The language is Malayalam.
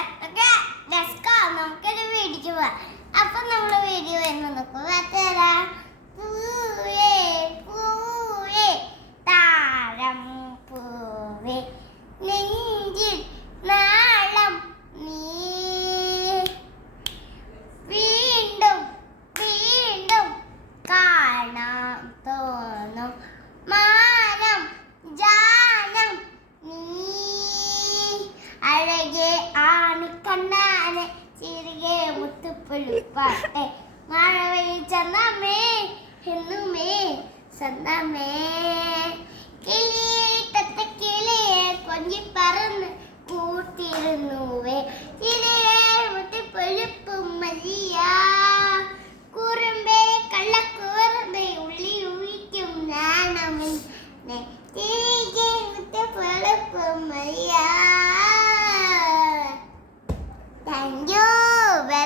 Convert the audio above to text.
ഓക്കെ നമുക്കൊരു വീഡിയോ പോവാം. അപ്പൊ നമ്മള് വീഡിയോ എന്ന് നോക്കുക പൂവേ പൂവേ താരം പൂവേ നെഞ്ചിൽ നാളം നീ വീണ്ടും വീണ്ടും കാണാൻ തോന്നും മാനം ജാനം നീ അഴകെ ആണ് കണ്ണാനെ ചിരികെ മുത്തുപ്പുഴുപ്പാട്ടെ മഴവയിൽ ചന്നമേ എന്നുമേ സന്നമേ കിളിയെ കിളിയെ കൊഞ്ചി പറന്ന് കൂട്ടിരുന്നുവേ ചിരികെ മുത്തുപ്പുഴുപ്പും മല്ലിയ കുറുമ്പേ കള്ളക്കുറുമ്പേ ഉള്ളി ഉഴിക്കും നാണമെന്നെ തിരികെ മുത്തുപ്പുഴുപ്പും മല്ലിയ. Thank you.